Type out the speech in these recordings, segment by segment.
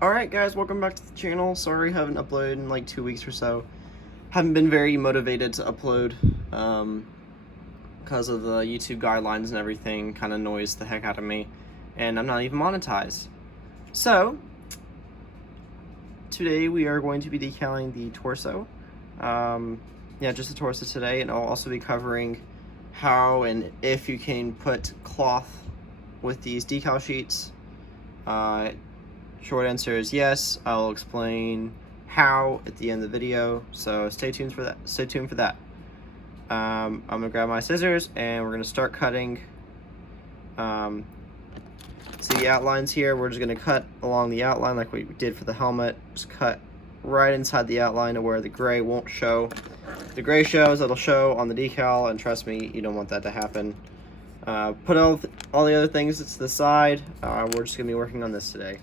Alright guys, welcome back to the channel. Sorry I haven't uploaded in like 2 weeks or so. Haven't been very motivated to upload because of the YouTube guidelines and everything kind of annoys the heck out of me, and I'm not even monetized. So today we are going to be decaling the torso. Yeah, just the torso today, and I'll also be covering how and if you can put cloth with these decal sheets. Short answer is yes. I'll explain how at the end of the video, so stay tuned for that. I'm gonna grab my scissors and we're gonna start cutting. See the outlines here? We're just gonna cut along the outline like we did for the helmet. Just cut right inside the outline to where the gray won't show. If the gray shows, it'll show on the decal, and trust me, you don't want that to happen. Put all the other things to the side. We're just gonna be working on this today.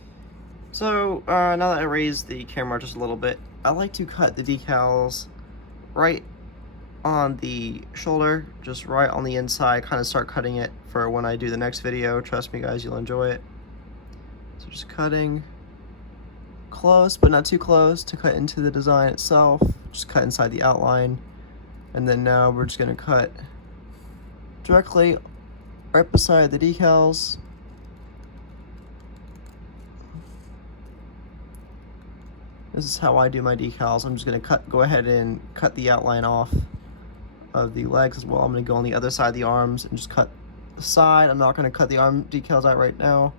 So now that I raised the camera just a little bit, I like to cut the decals right on the shoulder, just right on the inside, kind of start cutting it for when I do the next video. Trust me guys, you'll enjoy it. So just cutting close, but not too close to cut into the design itself. Just cut inside the outline. And then now we're just gonna cut directly right beside the decals. This is how I do my decals. I'm just gonna go ahead and cut the outline off of the legs as well. I'm gonna go on the other side of the arms and just cut the side. I'm not gonna cut the arm decals out right now,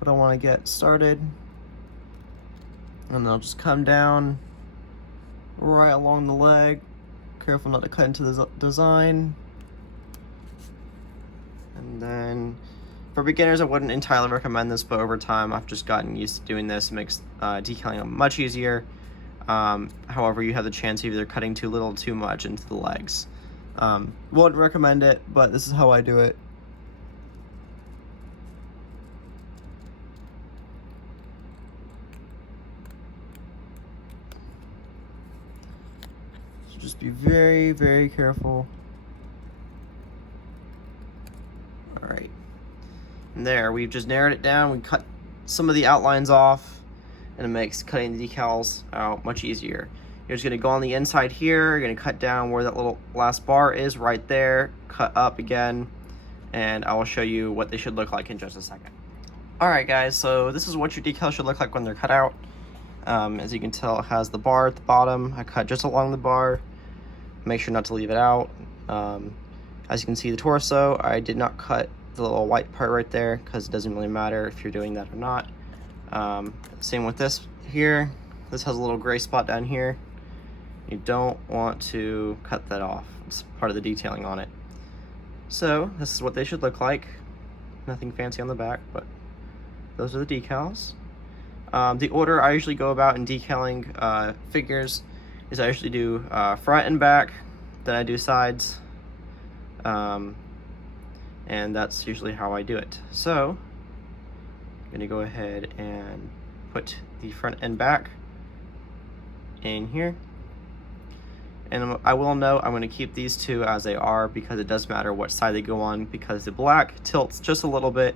but I wanna get started. And then I'll just come down right along the leg. Careful not to cut into the design. And then for beginners, I wouldn't entirely recommend this, but over time, I've just gotten used to doing this. It makes decaling much easier. However, you have the chance of either cutting too little or too much into the legs. Wouldn't recommend it, but this is how I do it. So just be very, very careful. All right. And there, we've just narrowed it down. We cut some of the outlines off, and it makes cutting the decals out much easier. You're just gonna go on the inside here, you're gonna cut down where that little last bar is right there, cut up again, and I will show you what they should look like in just a second. Alright guys, so this is what your decals should look like when they're cut out. As you can tell, it has the bar at the bottom. I cut just along the bar. Make sure not to leave it out. As you can see, the torso, I did not cut the little white part right there because it doesn't really matter if you're doing that or not. Same with this here. This has a little gray spot down here. You don't want to cut that off. It's part of the detailing on it. So this is what they should look like. Nothing fancy on the back, but those are the decals. The order I usually go about in decaling figures is I usually do front and back, then I do sides. And that's usually how I do it. So I'm gonna go ahead and put the front and back in here. And I will note I'm gonna keep these two as they are because it does matter what side they go on, because the black tilts just a little bit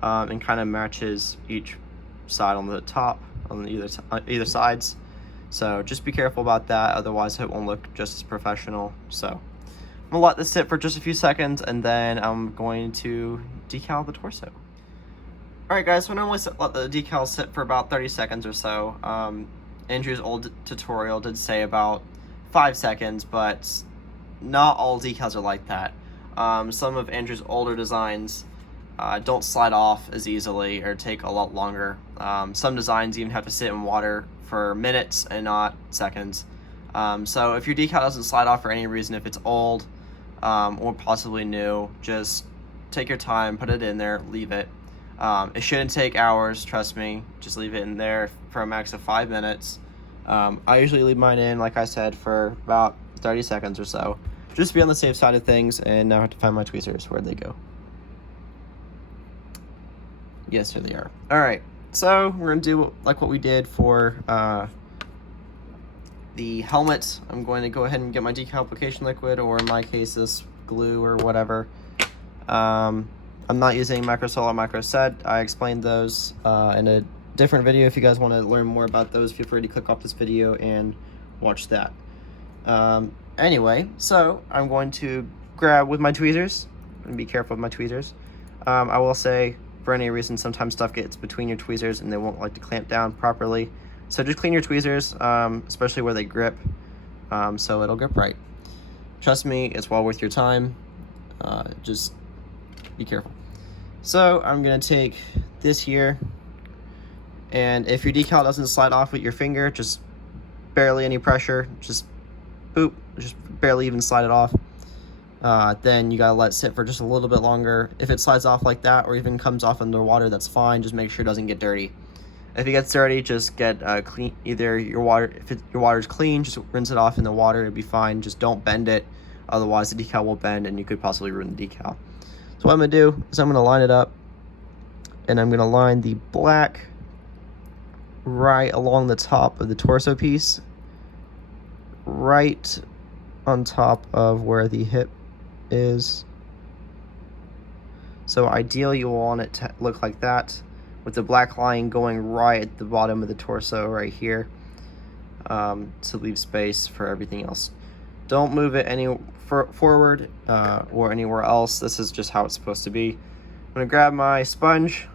and kind of matches each side on the top, on either sides. So just be careful about that, otherwise it won't look just as professional. So I'm gonna let this sit for just a few seconds, and then I'm going to decal the torso. Alright guys, so I normally let the decals sit for about 30 seconds or so. Andrew's old tutorial did say about 5 seconds, but not all decals are like that. Some of Andrew's older designs don't slide off as easily or take a lot longer. Some designs even have to sit in water for minutes and not seconds. So if your decal doesn't slide off for any reason, if it's old or possibly new, just take your time, put it in there, leave it. It shouldn't take hours, trust me. Just leave it in there for a max of 5 minutes. I usually leave mine in, like I said, for about 30 seconds or so, just to be on the safe side of things. And now I have to find my tweezers. Where'd they go? Yes, here they are. All right, so we're gonna do like what we did for the helmet. I'm going to go ahead and get my decal application liquid, or in my case, this glue or whatever. I'm not using microsol or microset. I explained those in a different video. If you guys want to learn more about those, feel free to click off this video and watch that. Anyway, so I'm going to grab with my tweezers and be careful with my tweezers. I will say, for any reason, sometimes stuff gets between your tweezers and they won't like to clamp down properly. So just clean your tweezers, especially where they grip, so it'll grip right. Trust me, it's well worth your time. Just be careful. So I'm gonna take this here, and if your decal doesn't slide off with your finger, just barely any pressure, just boop, just barely even slide it off. Then you gotta let it sit for just a little bit longer. If it slides off like that or even comes off under water, that's fine. Just make sure it doesn't get dirty. If it gets dirty, just get clean. Either your water, if your water is clean, just rinse it off in the water. It'd be fine. Just don't bend it, otherwise the decal will bend and you could possibly ruin the decal. So what I'm gonna do is I'm gonna line it up, and I'm gonna line the black right along the top of the torso piece, right on top of where the hip is. So ideally you want it to look like that, with the black line going right at the bottom of the torso right here, to leave space for everything else. Don't move it any forward or anywhere else. This is just how it's supposed to be. I'm gonna grab my sponge.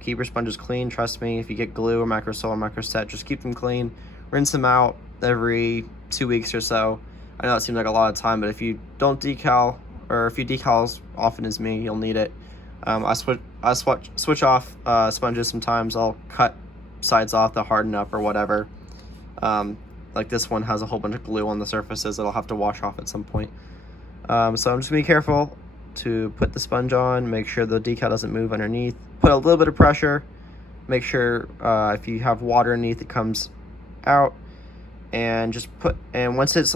Keep your sponges clean. Trust me, if you get glue or Microsol or Microset, just keep them clean. Rinse them out every 2 weeks or so. I know it seems like a lot of time, but if you don't decal, or if you decal as often as me, you'll need it. I switch off sponges sometimes. I'll cut sides off to harden up or whatever. Like this one has a whole bunch of glue on the surfaces that I'll have to wash off at some point. So I'm just gonna be careful to put the sponge on, make sure the decal doesn't move underneath. Put a little bit of pressure, make sure if you have water underneath it comes out, and just and once it's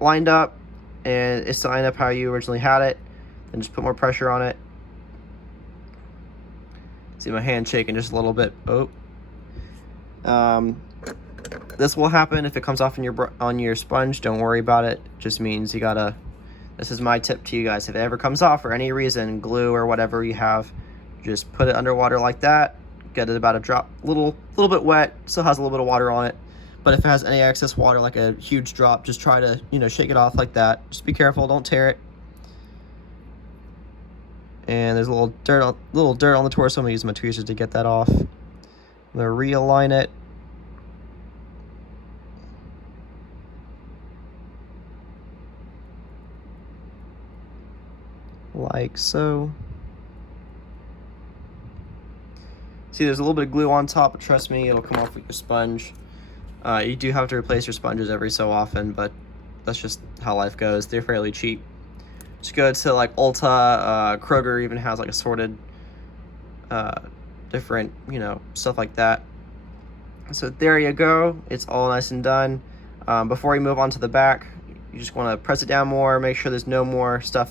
lined up and it's lined up how you originally had it, then just put more pressure on it. See my hand shaking just a little bit. This will happen if it comes off on your sponge. Don't worry about it. Just means you gotta, this is my tip to you guys, if it ever comes off for any reason, glue or whatever you have, just put it underwater like that, get it about a drop, little bit wet, still has a little bit of water on it, but if it has any excess water, like a huge drop, just try to, you know, shake it off like that. Just be careful, don't tear it. And there's a little dirt on the torso. I'm gonna use my tweezers to get that off. I'm gonna realign it. Like so. See, there's a little bit of glue on top, but trust me, it'll come off with your sponge. You do have to replace your sponges every so often, but that's just how life goes. They're fairly cheap. Just go to like Ulta, Kroger even has like assorted different, you know, stuff like that. So there you go. It's all nice and done. Before you move on to the back, you just want to press it down more, make sure there's no more stuff,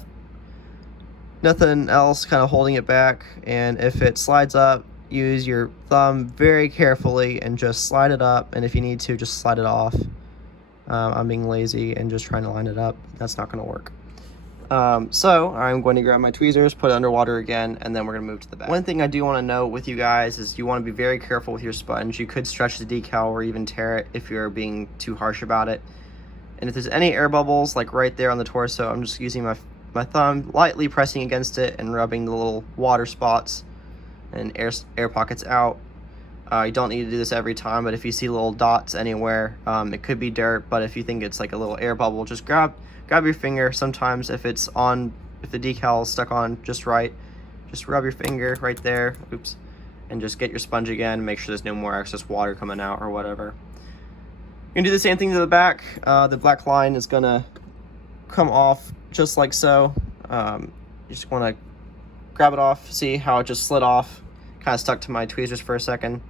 nothing else kind of holding it back. And if it slides up, use your thumb very carefully and just slide it up. And if you need to, just slide it off. I'm being lazy and just trying to line it up. That's not going to work. So I'm going to grab my tweezers, put it underwater again, and then we're going to move to the back. One thing I do want to note with you guys is you want to be very careful with your sponge. You could stretch the decal or even tear it if you're being too harsh about it. And if there's any air bubbles, like right there on the torso, I'm just using my thumb, lightly pressing against it and rubbing the little water spots and air pockets out. You don't need to do this every time, but if you see little dots anywhere, it could be dirt, but if you think it's like a little air bubble, just grab your finger. Sometimes if the decal is stuck on just right, just rub your finger right there, oops, and just get your sponge again, make sure there's no more excess water coming out or whatever. You're gonna do the same thing to the back. The black line is gonna come off just like so. You just wanna grab it off, see how it just slid off, kind of stuck to my tweezers for a second.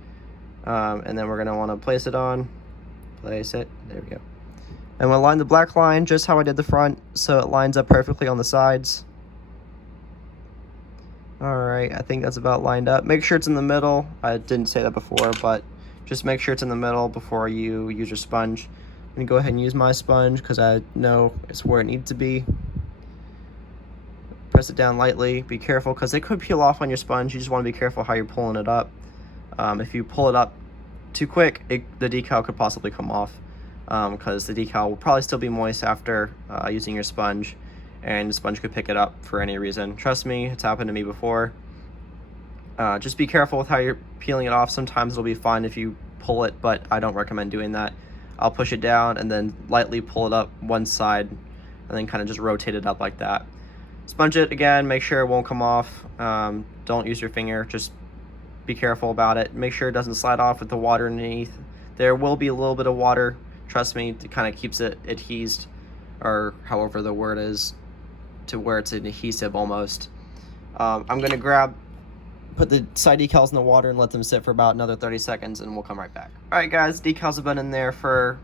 And then we're gonna wanna place it, there we go. I'm gonna line the black line just how I did the front, so it lines up perfectly on the sides. All right, I think that's about lined up. Make sure it's in the middle. I didn't say that before, but just make sure it's in the middle before you use your sponge. I'm gonna go ahead and use my sponge because I know it's where it needs to be. Press it down lightly, be careful because it could peel off on your sponge. You just wanna be careful how you're pulling it up. If you pull it up too quick, the decal could possibly come off, because the decal will probably still be moist after using your sponge, and the sponge could pick it up for any reason. Trust me, it's happened to me before. Just be careful with how you're peeling it off. Sometimes it'll be fine if you pull it, but I don't recommend doing that. I'll push it down and then lightly pull it up one side and then kind of just rotate it up like that. Sponge it again, make sure it won't come off. Don't use your finger, just be careful about it. Make sure it doesn't slide off with the water underneath. There will be a little bit of water, trust me, it kind of keeps it adhesed, or however the word is, to where it's an adhesive almost. I'm gonna put the side decals in the water and let them sit for about another 30 seconds, and we'll come right back. Alright guys, decals have been in there for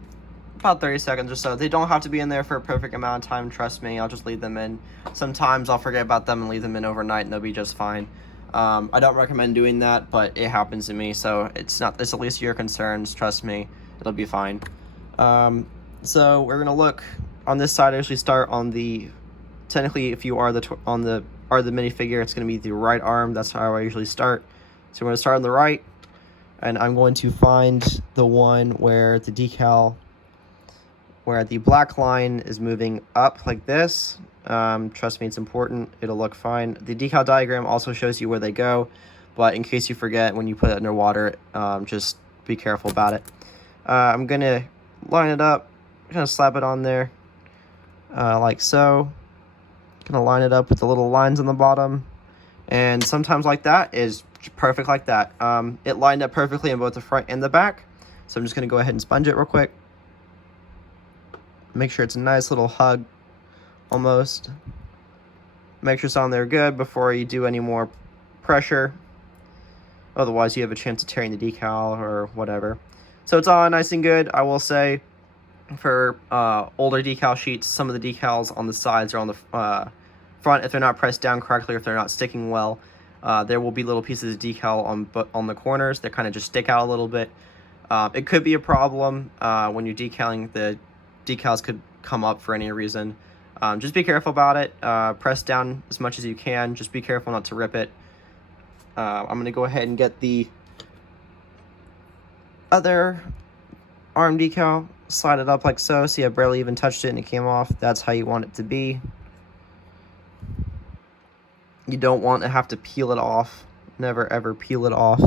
about 30 seconds or so. They don't have to be in there for a perfect amount of time, trust me. I'll just leave them in. Sometimes I'll forget about them and leave them in overnight and they'll be just fine. I don't recommend doing that, but it happens to me, so it's at least your concerns, trust me, it'll be fine. So we're gonna look on this side. I usually start on the, technically if you are the minifigure, it's going to be the right arm. That's how I usually start. So I'm going to start on the right, and I'm going to find the one where the decal, where the black line is moving up like this. Trust me, it's important. It'll look fine. The decal diagram also shows you where they go, but in case you forget when you put it underwater, just be careful about it. I'm going to line it up, kind of slap it on there, like so. Gonna line it up with the little lines on the bottom, and sometimes like that is perfect like that. It lined up perfectly in both the front and the back, so I'm just gonna go ahead and sponge it real quick. Make sure it's a nice little hug, almost. Make sure it's on there good before you do any more pressure, otherwise you have a chance of tearing the decal or whatever. So it's on nice and good. I will say, for older decal sheets, some of the decals on the sides or on the front, if they're not pressed down correctly, or if they're not sticking well, there will be little pieces of decal on the corners that kind of just stick out a little bit. It could be a problem when you're decaling. The decals could come up for any reason. Just be careful about it. Press down as much as you can. Just be careful not to rip it. I'm going to go ahead and get the other arm decal, slide it up like so. See, I barely even touched it and it came off. That's how you want it to be. You don't want to have to peel it off. Never ever peel it off.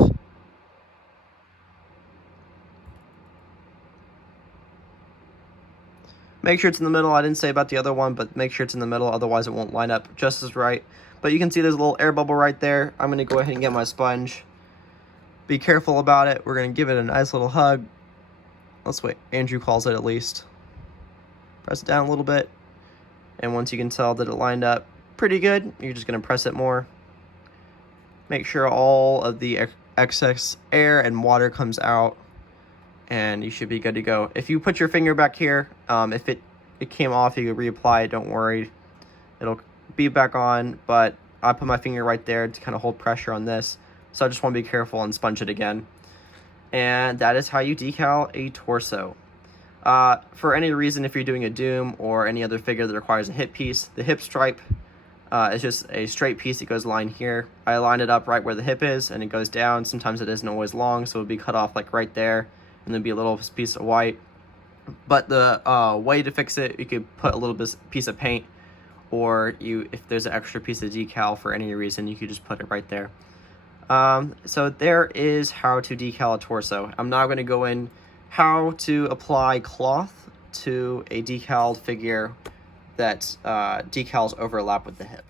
Make sure it's in the middle. I didn't say about the other one, but make sure it's in the middle, otherwise it won't line up just as right. But you can see there's a little air bubble right there. I'm going to go ahead and get my sponge. Be careful about it. We're going to give it a nice little hug. That's what Andrew calls it, at least. Press it down a little bit, and once you can tell that it lined up pretty good, you're just going to press it more. Make sure all of the excess air and water comes out, and you should be good to go. If you put your finger back here, if it came off, you can reapply it, don't worry. It'll be back on, but I put my finger right there to kind of hold pressure on this, so I just want to be careful and sponge it again. And that is how you decal a torso. For any reason, if you're doing a Doom or any other figure that requires a hip piece, the hip stripe is just a straight piece that goes line here. I line it up right where the hip is, and it goes down. Sometimes it isn't always long, so it'll be cut off like right there, and there'll be a little piece of white. But the way to fix it, you could put a little piece of paint, or if there's an extra piece of decal for any reason, you could just put it right there. So there is how to decal a torso. I'm now going to go in how to apply cloth to a decaled figure that decals overlap with the hip.